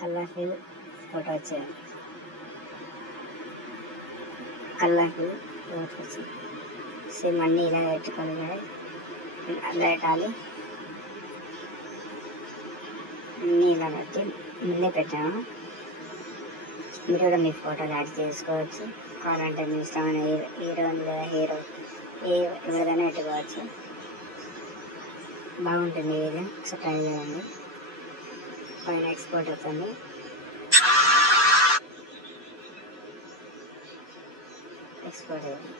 Colourful photo వచ్చింది. Colourful photo వచ్చింది. Same అన్నీ ఇలా పెట్టుకోవాలి కదా, అలా పెట్టాలి. అన్నీ ఇలా పెట్టి ముందే పెట్టాను. మీరు కూడా మీ ఫోటోలు యాడ్ చేసుకోవచ్చు. కావాలంటే మీ ఇష్టమైన హీరోయిన్ లేదా హీరో ఎవరిదైనా పెట్టుకోవచ్చు. బాగుంటుంది ఇది, ఒకసారి ట్రై చేయండి. పైన ఎక్స్పోర్ట్ అవుతుంది. ఎక్స్పోర్ట్ అయ్యింది.